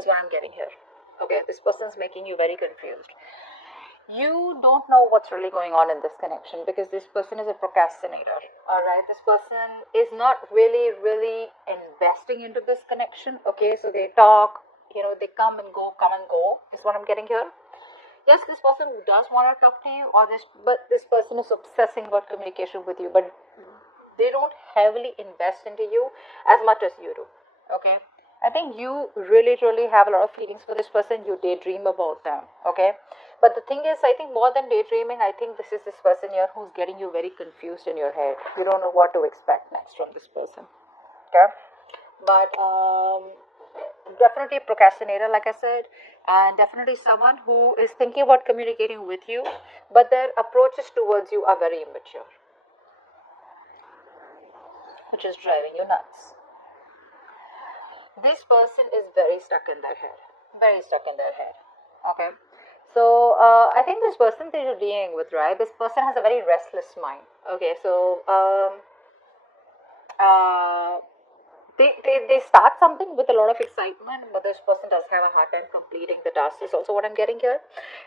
is what I'm getting here. Okay, this person's making you very confused. You don't know what's really going on in this connection because this person is a procrastinator. All right, this person is not really investing into this connection. Okay, so they talk, they come and go, is what I'm getting here. Yes, this person does want to talk to you, but this person is obsessing about communication with you, but they don't heavily invest into you as much as you do. Okay, I think you really have a lot of feelings for this person. You daydream about them. Okay, but the thing is, I think more than daydreaming, I think this is this person here who's getting you very confused in your head. You don't know what to expect next from this person. Okay, but definitely a procrastinator, like I said, and definitely someone who is thinking about communicating with you, but their approaches towards you are very immature, which is driving you nuts. This person is very stuck in their head. Very stuck in their head. Okay. So I think this person that you're dealing with, right? This person has a very restless mind. Okay. So they start something with a lot of excitement, but this person does have a hard time completing the task. Is also what I'm getting here.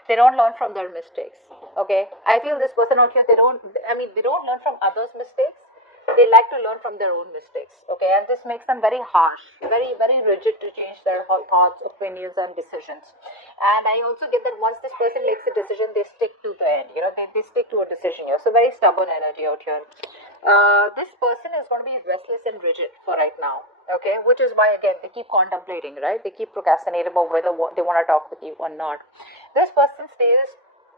They don't learn from their mistakes. Okay. I feel this person out here, they don't learn from others' mistakes. They like to learn from their own mistakes. Okay, and this makes them very harsh, very rigid to change their thoughts, opinions, and decisions. And I also get that once this person makes a decision, they stick to the end. They stick to a decision here. So very stubborn energy out here. This person is going to be restless and rigid for right now. Okay, which is why again they keep contemplating, right? They keep procrastinating about whether they want to talk with you or not. This person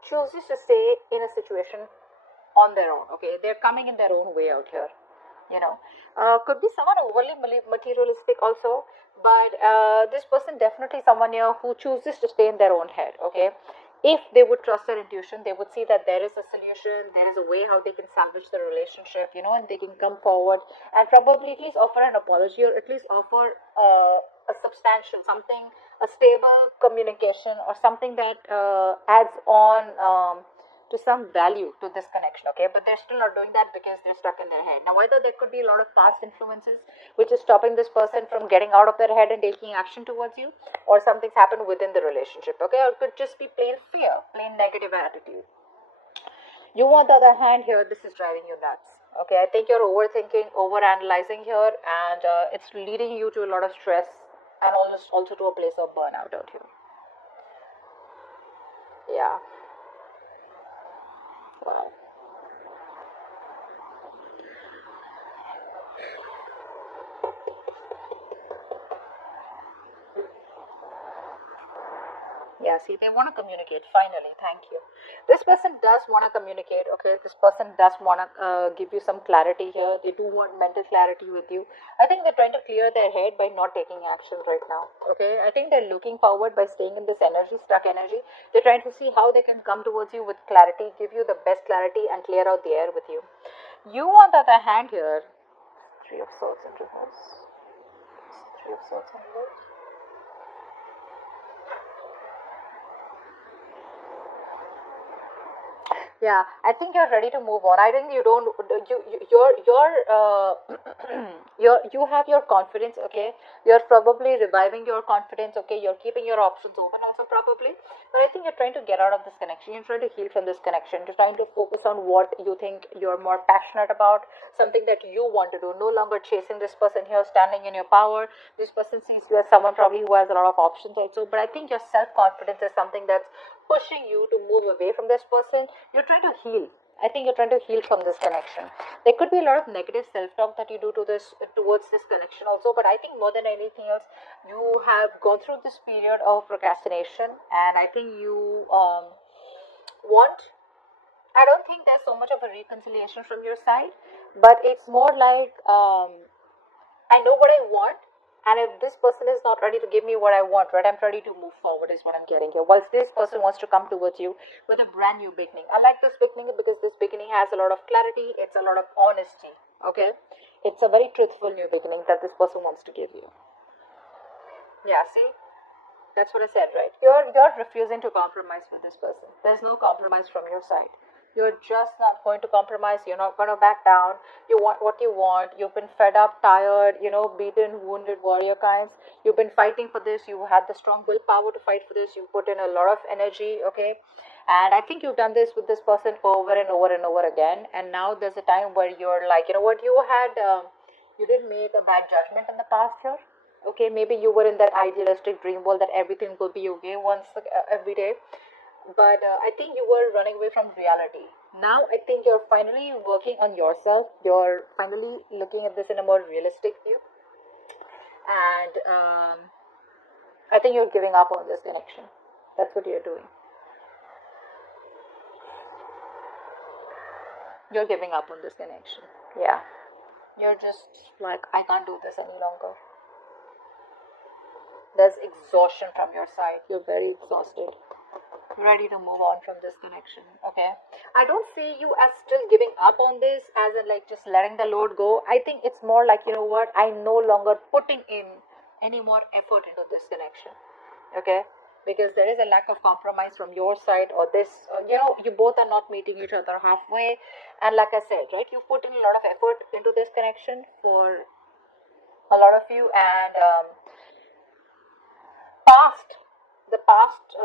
chooses to stay in a situation on their own. Okay, they're coming in their own way out here. Could be someone overly materialistic also, but this person definitely someone here who chooses to stay in their own head. Okay, if they would trust their intuition, they would see that there is a solution, there is a way how they can salvage the relationship, and they can come forward and probably at least offer an apology, or at least offer a substantial something, a stable communication, or something that adds on to some value to this connection. Okay, but they're still not doing that because they're stuck in their head. Now either there could be a lot of past influences which is stopping this person from getting out of their head and taking action towards you, or something's happened within the relationship. Okay, or it could just be plain fear, plain negative attitude. You, on the other hand, here this is driving you nuts. Okay, I think you're overthinking, overanalyzing here, and it's leading you to a lot of stress and also to a place of burnout out here. Yeah. Wow. Yeah, see, they want to communicate. Finally, thank you. This person does want to communicate. Okay, this person does want to give you some clarity here. They do want mental clarity with you. I think they're trying to clear their head by not taking action right now. Okay, I think they're looking forward by staying in this energy, stuck energy. They're trying to see how they can come towards you with clarity, give you the best clarity, and clear out the air with you. You, on the other hand, here, Three of Swords in reverse. Three of Swords in reverse. Yeah, I think you're ready to move on. I think you don't. You have your confidence. Okay, you're probably reviving your confidence. Okay, you're keeping your options open also probably. But I think you're trying to get out of this connection. You're trying to heal from this connection. You're trying to focus on what you think you're more passionate about, something that you want to do. No longer chasing this person here, standing in your power. This person sees you as someone probably who has a lot of options also. But I think your self confidence is something that's pushing you to move away from this person. You're trying to heal. I think you're trying to heal from this connection. There could be a lot of negative self-talk that you do towards this connection also, but I think more than anything else, you have gone through this period of procrastination, and I think you want. I don't think there's so much of a reconciliation from your side, but it's more like I know what I want, and if this person is not ready to give me what I want, right, I'm ready to move forward, is what I'm getting here. Whilst this person wants to come towards you with a brand new beginning. I like this beginning because this beginning has a lot of clarity, it's a lot of honesty, okay? It's a very truthful new beginning that this person wants to give you. Yeah, see? That's what I said, right? You're refusing to compromise with this person. There's no compromise from your side. You're just not going to compromise. You're not going to back down. You want what you want. You've been fed up, tired, beaten, wounded warrior kinds. You've been fighting for this. You had the strong willpower to fight for this. You put in a lot of energy, okay? And I think you've done this with this person over and over and over again. And now there's a time where you're like, you know what, you did make a bad judgment in the past here. Okay, maybe you were in that idealistic dream world that everything will be okay once every day. But I think you were running away from reality. Now I think you're finally working on yourself. You're finally looking at this in a more realistic view. And I think you're giving up on this connection. That's what you're doing. You're giving up on this connection. Yeah. You're just like, I can't do this any longer. There's exhaustion from your side. You're very exhausted. Ready to move on from this connection. Okay. I don't see you as still giving up on this, as in like just letting the load go. I think it's more like, you know what, I no longer putting in any more effort into this connection. Okay. Because there is a lack of compromise from your side, or this, you both are not meeting each other halfway. And like I said, right, you put in a lot of effort into this connection for a lot of you, and the past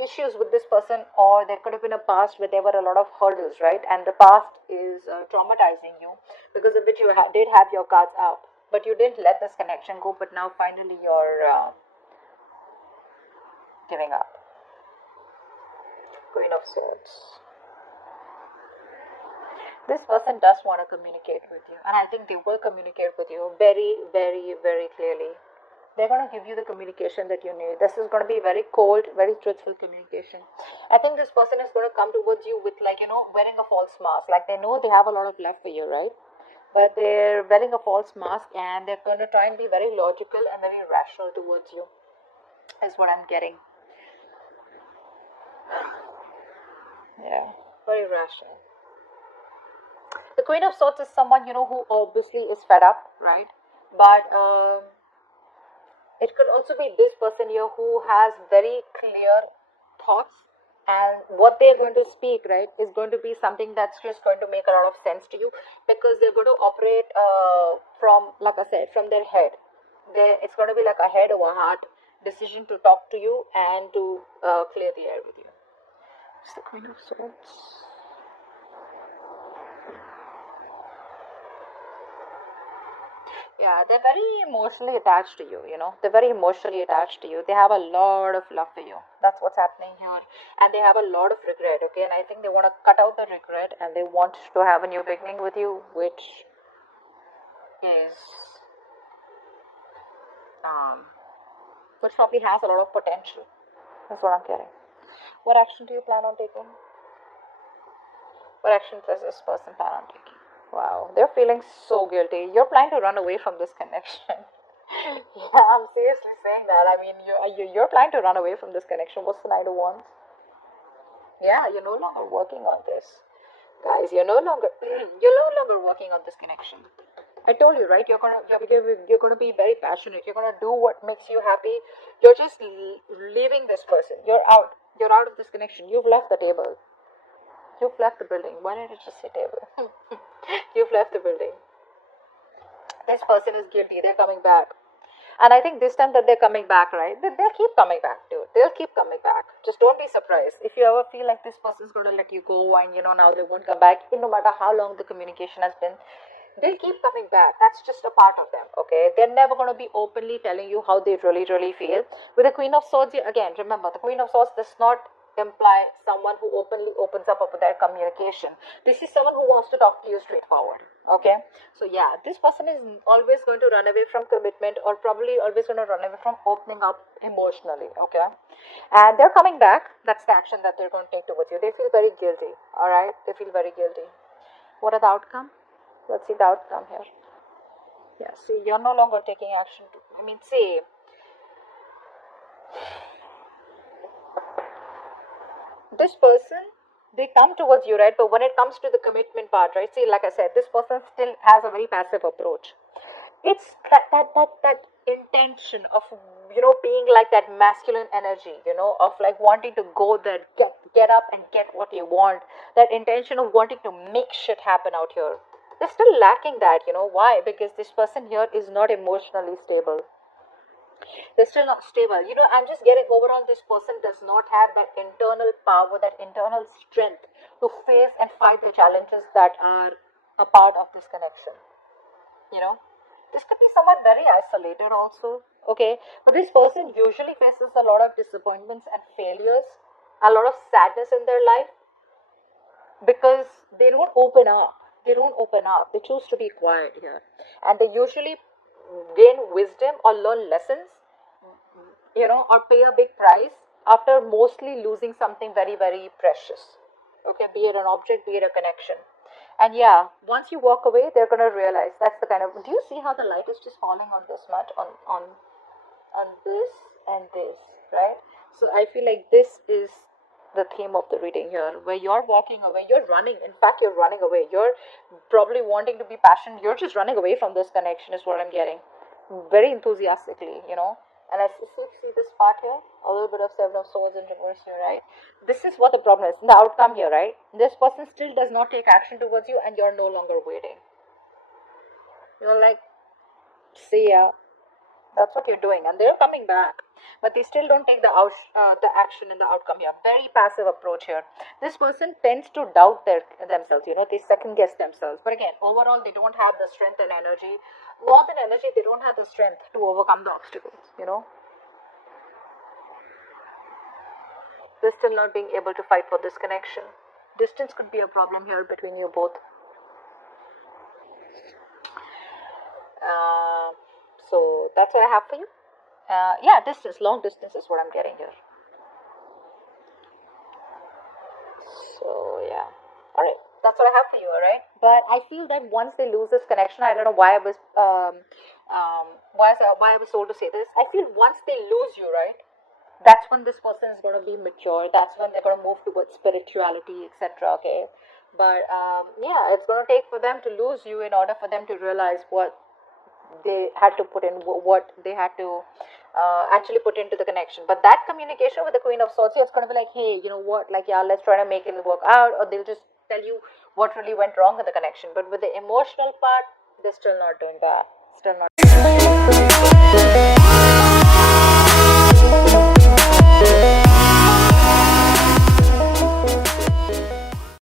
issues with this person, or there could have been a past where there were a lot of hurdles, right? And the past is traumatizing you, because of which you did have your cards up, but you didn't let this connection go. But now finally you're giving up. Queen of Swords. This person does want to communicate with you, and I think they will communicate with you very, very, very clearly. They're going to give you the communication that you need. This is going to be very cold, very truthful communication. I think this person is going to come towards you with, like, wearing a false mask. Like, they know they have a lot of love for you, right? But they're wearing a false mask, and they're going to try and be very logical and very rational towards you, is what I'm getting. Yeah, very rational. The Queen of Swords is someone, who obviously is fed up, right? But it could also be this person here who has very clear thoughts, and what they're going to speak, right, is going to be something that's just going to make a lot of sense to you, because they're going to operate from, like I said, from their head. It's going to be like a head over heart decision to talk to you and to clear the air with you. It's the Queen of Swords. Yeah, they're very emotionally attached to you, They're very emotionally attached to you. They have a lot of love for you. That's what's happening here. And they have a lot of regret, okay? And I think they want to cut out the regret, and they want to have a new beginning with you, which probably has a lot of potential. That's what I'm getting. What action do you plan on taking? What action does this person plan on taking? Wow, they're feeling so guilty. You're planning to run away from this connection. Yeah, I'm seriously saying that. I mean, you're planning to run away from this connection. What's the Knight of Wands? Yeah, you're no longer working on this, guys. You're no longer working on this connection. I told you, right? You're gonna be very passionate. You're gonna do what makes you happy. You're just leaving this person. You're out. You're out of this connection. You've left the table. You've left the building. Why did it just say table? You've left the building. This person is guilty. They're coming back. And I think this time that they're coming back, right? They'll keep coming back, dude. They'll keep coming back. Just don't be surprised. If you ever feel like this person's going to let you go and, now they won't come back, no matter how long the communication has been, they'll keep coming back. That's just a part of them, okay? They're never going to be openly telling you how they really, really feel. With the Queen of Swords, again, remember, the Queen of Swords does not imply someone who openly opens up about their communication. This is someone who wants to talk to you straightforward, okay? So yeah, this person is always going to run away from commitment, or probably always going to run away from opening up emotionally, okay? And they're coming back. That's the action that they're going to take towards you. They feel very guilty, all right? They feel very guilty. What are the outcome? Let's see the outcome here. Yeah, see, you're no longer taking action. See, this person, they come towards you, right? But when it comes to the commitment part, right? See, like I said, this person still has a very passive approach. It's that intention of being like that masculine energy, of like wanting to go there, get up and get what you want, that intention of wanting to make shit happen out here. They're still lacking that. Why? Because this person here is not emotionally stable. They're still not stable. I'm just getting overall, this person does not have that internal power, that internal strength to face and fight the challenges that are a part of this connection. You know, this could be someone very isolated also. Okay, but this person usually faces a lot of disappointments and failures, a lot of sadness in their life because they don't open up. They don't open up. They choose to be quiet here, and they usually gain wisdom or learn lessons, or pay a big price after mostly losing something very, very precious. Okay, be it an object, be it a connection. And yeah, once you walk away, they're gonna realize that's the kind of. Do you see how the light is just falling on this much, on this and this, right? So I feel like this is the theme of the reading here, where you're walking away, you're running. In fact, you're running away. You're probably wanting to be passionate. You're just running away from this connection, is what I'm getting. Very enthusiastically. And I see this part here, a little bit of Seven of Swords in reverse here, right? This is what the problem is. The outcome here, right? This person still does not take action towards you, and you're no longer waiting. You're like, see ya. That's what you're doing, and they're coming back, but they still don't take the action in the outcome here. Very passive approach here. This person tends to doubt themselves. They second guess themselves. But again, overall, they don't have the strength and energy. More than energy, they don't have the strength to overcome the obstacles. They're still not being able to fight for this connection. Distance could be a problem here between you both. So that's what I have for you. Yeah, distance, long distance is what I'm getting here. So yeah, all right, that's what I have for you. All right, but I feel that once they lose this connection, I don't know why I was why I was told to say this. I feel once they lose you, right, that's when this person is going to be mature. That's when they're going to move towards spirituality, etc. Okay, but yeah, it's going to take for them to lose you in order for them to realize what they had to put in, what they had to actually put into the connection. But that communication with the Queen of Swords, it's going to be like, hey, you know what, like, yeah, let's try to make it work out, or they'll just tell you what really went wrong in the connection. But with the emotional part, they're still not doing that. Still not.